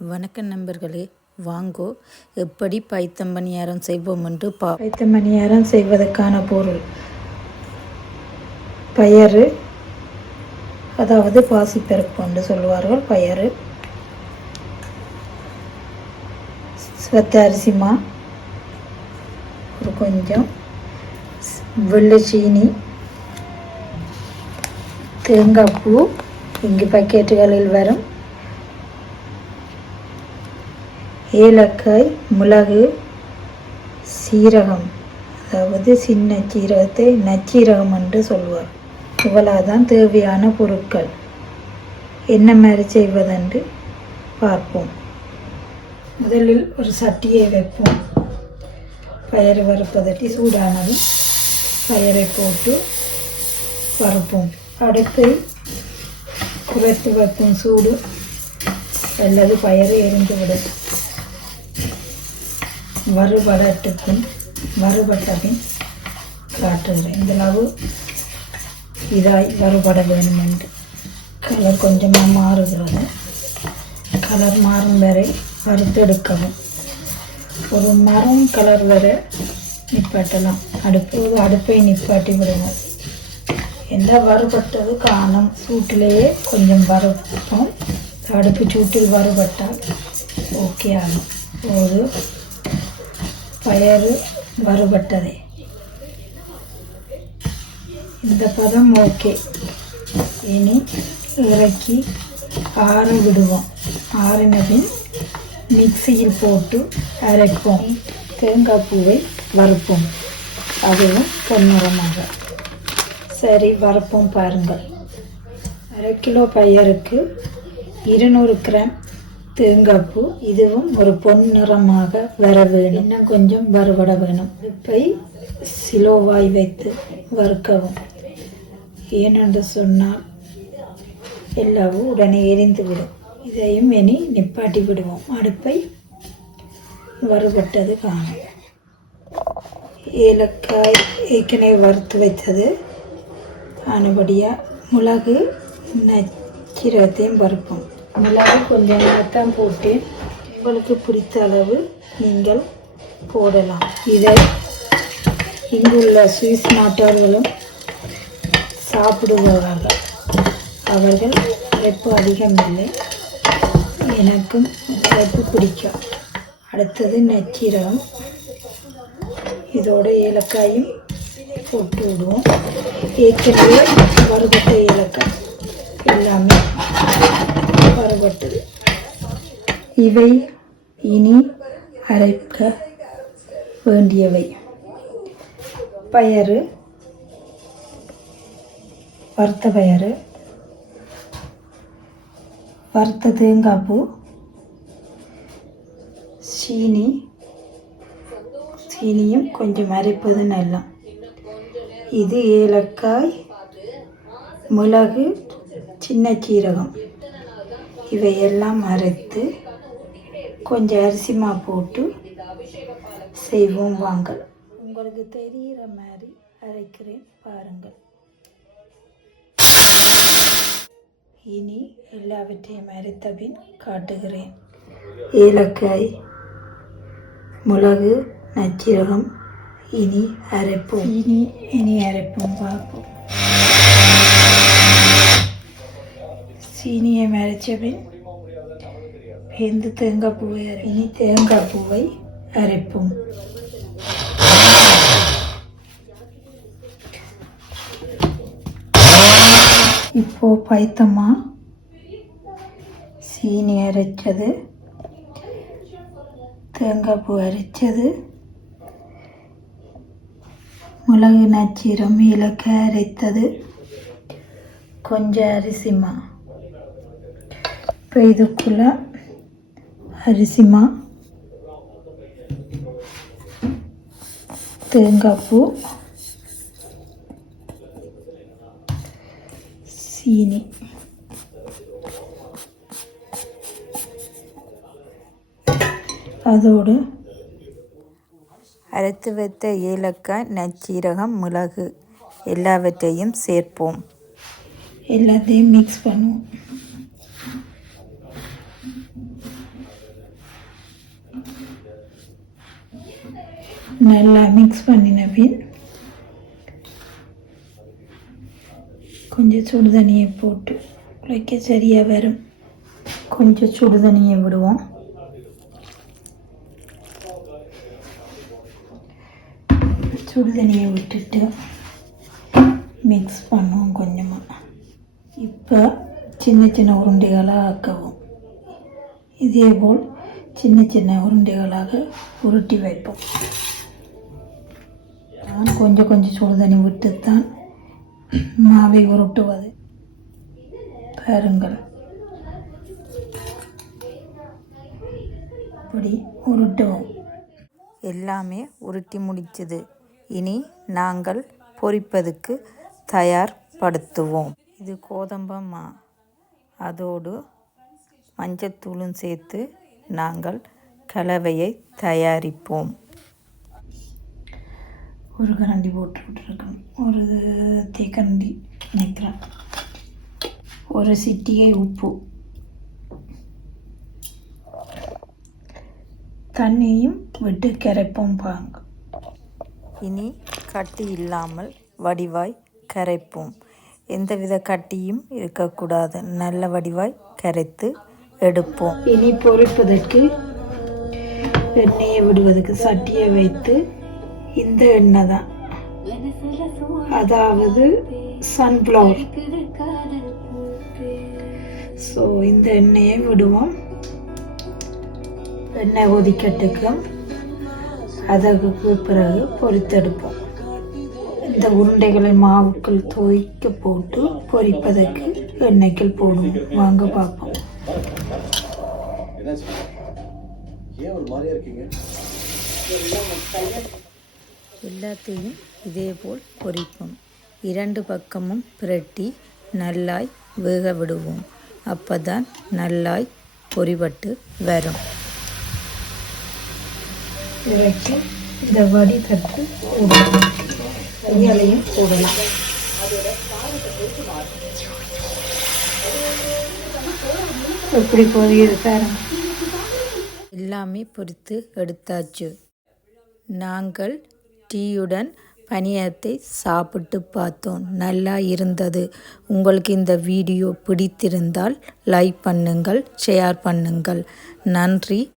வணக்கம் நண்பர்களே வாங்கோ எப்படி பைத்தம் பணியாரம் செய்வோம் என்று பா பைத்தம் பணியாரம் செய்வதற்கான பொருள். பயறு அதாவது பாசிப்பருப்பு என்று சொல்லுவார்கள். பயறு. சிவத்த அரிசிமா? ஒரு கொஞ்சம். வெள்ளை சீனி. தேங்காய் பூ. இங்கு பக்கெட்டுகளில் வரும். ஏலக்காய் மிளகு சீரகம். அதாவது சின்ன சீரகத்தை நச்சீரகம் என்று சொல்வார். இவ்வளவுதான் தேவையான பொருட்கள். என்ன மாதிரி செய்வதென்று பார்ப்போம். முதலில் ஒரு சட்டியை வைப்போம். பயறு வறுப்பதட்டி சூடானதும் பயரை போட்டு வறுப்போம். அடுப்பை குறைத்து வைப்போம் சூடு அல்லது பயறு எரிந்து விடும் வறுபடட்டுக்கும் வறுபட்டபின் காட்டுகிறேன். இந்த அளவு இதாய் வறுபட வேண்டும் என்று கலர் கொஞ்சமாக மாறுகிறது. கலர் மாறும் வரை வறுத்தெடுக்கவும். ஒரு மரம் கலர் வரை நிப்பாட்டலாம். அடுப்பு அடுப்பை நிப்பாட்டி விடுவோம். எந்த வறுபட்டது காணும். சூட்டிலேயே கொஞ்சம் வறுப்போம். அடுப்பு சூட்டில் வறுபட்டால் ஓகே ஆகும். ஒரு பயறு வறுபட்டதே இந்த பதம் ஓகே. இனி இறக்கி ஆற விடுவோம். ஆறினபின் மிக்சியில் போட்டு அரைப்போம். தேங்காய் பூவை வறுப்போம். அதுவும் பொன்னிறமாக. சரி வறுப்போம் பாருங்கள். அரை கிலோ பயருக்கு இருநூறு கிராம் தேங்காய்ப்பூ. இதுவும் ஒரு பொன் நிறமாக வர வேணும் இன்னும் கொஞ்சம் வறுபட வேணும் இப்பை சிலோவாய் வைத்து வறுக்கவும். ஏனென்று சொன்னால் எல்லாவும் உடனே எரிந்து விடும் இதையும் இனி நிப்பாட்டி விடுவோம். அடுப்பை வறுபட்டது காணும். ஏலக்காய் ஏற்கனவே வறுத்து வைத்தது. ஆனபடியாக மிளகு நச்சிரத்தையும் வறுப்போம் மிளகு கொஞ்சம் தான் போட்டு உங்களுக்கு பிடித்த அளவு நீங்கள் போடலாம். இதை இங்குள்ள சுவிஸ் நாட்டவர்களும் சாப்பிடுபவர்கள். அவர்கள் உழைப்பு அதிகம் இல்லை எனக்கும் உழைப்பு பிடிக்கும். அடுத்தது நச்சீரகம் இதோட ஏலக்காயும் போட்டு விடுவோம். ஏற்கனவே வறுபட்ட ஏலக்காய் எல்லாமே வறுபட்டது இவை இனி அரைக்க வேண்டியவை. பயறு வறுத்த பயறு வறுத்த தேங்காய் பூ சீனி சீனியும் கொஞ்சம் அரைப்பது நல்லா. இது ஏலக்காய் மிளகு சின்ன சீரகம். இவையெல்லாம் அரைத்து கொஞ்சம் அரிசிமா போட்டு செய்வோம் வாங்க. உங்களுக்கு தெரிகிற மாதிரி அரைக்கிறேன் பாருங்கள். இனி எல்லாவற்றையும் அரைத்த பின் காட்டுகிறேன். ஏலக்காய் மிளகு நச்சீரகம் இனி அரைப்போம். இனி இனி அரைப்போம் பார்ப்போம். சீனி அரைச்ச பின் தேங்காய் பூவை இனி தேங்காய் பூவை அரைப்போம். இப்போ பைத்தமா சீனி அரைச்சது தேங்காய் பூ அரைச்சது மிளகு நச்சீரம் இலக்க அரைத்தது கொஞ்சம் அரிசிமா? இப்போ இதுக்குள்ள அரிசிமா தேங்காய் பூ சீனி. அதோடு அரைத்து வைத்த ஏலக்காய் நச்சீரகம் மிளகு எல்லாவற்றையும் சேர்ப்போம். எல்லாத்தையும் மிக்ஸ் பண்ணுவோம். நல்லா மிக்ஸ் பண்ணின பின் கொஞ்சம் சுடு தண்ணியை போட்டு உழைக்க சரியாக வரும். கொஞ்சம் சுடு தண்ணியை விடுவோம். சுடு தண்ணியை விட்டுட்டு மிக்ஸ் பண்ணுவோம் கொஞ்சமாக இப்போ சின்ன சின்ன உருண்டைகளாக ஆக்கவும். இதேபோல் சின்ன சின்ன உருண்டைகளாக உருட்டி வைப்போம். கொஞ்சம் கொஞ்சம் சுடு தண்ணி விட்டுத்தான் மாவை உருட்டுவது. பாருங்கள். இப்படி உருட்டுவோம். எல்லாமே உருட்டி முடிச்சது. இனி நாங்கள் பொரிப்பதுக்கு தயார்படுத்துவோம். இது கோதம்பம்மா அதோடு மஞ்சத்தூளும் சேர்த்து நாங்கள் கலவையை தயாரிப்போம். ஒரு கரண்டி போட்டு விட்டுருக்கோம் ஒரு தேக்கரண்டி நினைக்கிறேன். ஒரு சிட்டிகை உப்பு. தண்ணியும் விட்டு கரைப்போம் பாங்க. இனி கட்டி இல்லாமல் வடிவாய் கரைப்போம். எந்தவித கட்டியும் இருக்கக்கூடாது. நல்ல வடிவாய் கரைத்து எடுப்போம். இனி பொரிப்பதற்கு எண்ணெயை விடுவதற்கு சட்டியை வைத்து இந்த எண்ணெய் தான். அதாவது சன்ஃப்ளவர் ஸோ இந்த எண்ணெயை விடுவோம். எண்ணெய் கொதிக்கட்டுக்கும் அதற்கு பிறகு பொரித்தெடுப்போம். இந்த உருண்டைகளை மாவுக்குள் துவைக்க போட்டு பொரிப்பதற்கு எண்ணெய்க்குள் போடுவோம். வாங்க பார்ப்போம். ஏன் ஒரு மாதிரியா இருக்கீங்க? எல்லாத்தையும் இதேபோல் பொரிப்போம் இரண்டு பக்கமும் பிரட்டி நல்லாய் வேக விடுவோம். அப்பதான் நல்லாய் பொரிபட்டு வரும். இறக்கி இந்த வடிகட்டு போடலாம் கையாலையும் போடலாம் எப்படி பொரியுது பாருங்க. எல்லாமே பொரித்து எடுத்தாச்சு. நாங்கள் டீயுடன் பணியத்தை சாப்பிட்டு பார்த்தோம். நல்லா இருந்தது. உங்களுக்கு இந்த வீடியோ பிடித்திருந்தால் லைக் பண்ணுங்கள் ஷேர் பண்ணுங்கள். நன்றி.